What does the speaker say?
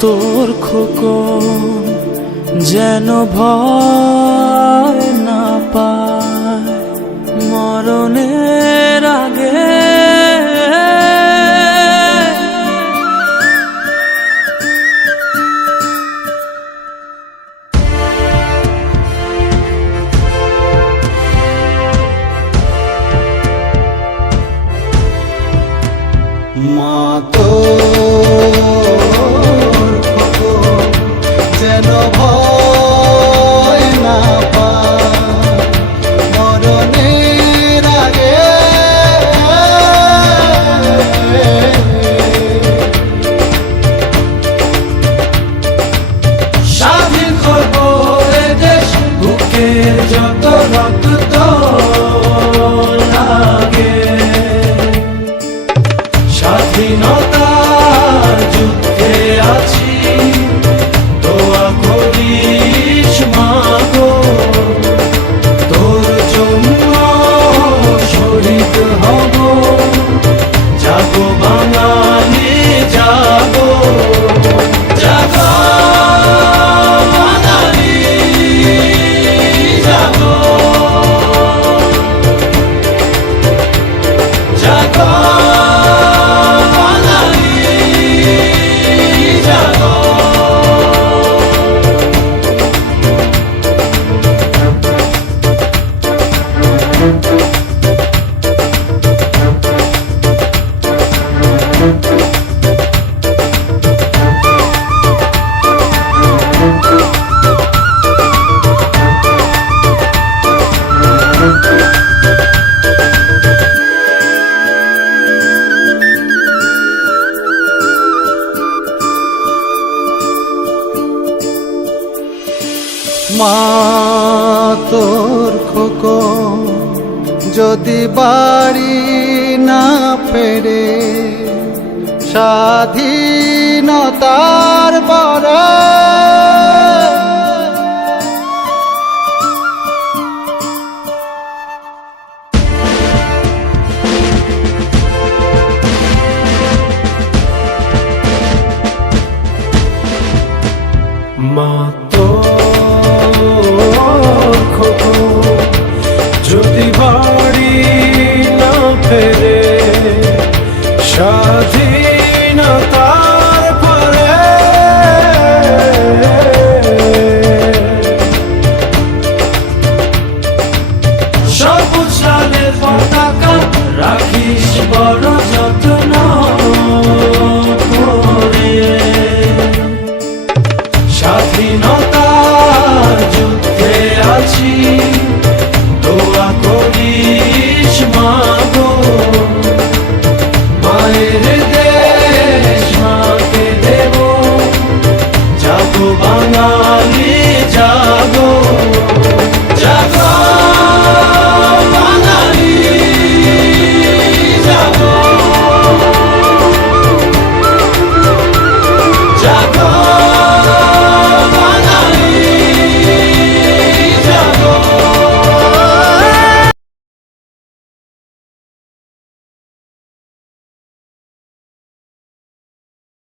তোর খোক যেন ভয় না পায়। মরণে hakkında মা তোর খোকো যদি বাড়ি না ফেরে স্বাধীনতার পরা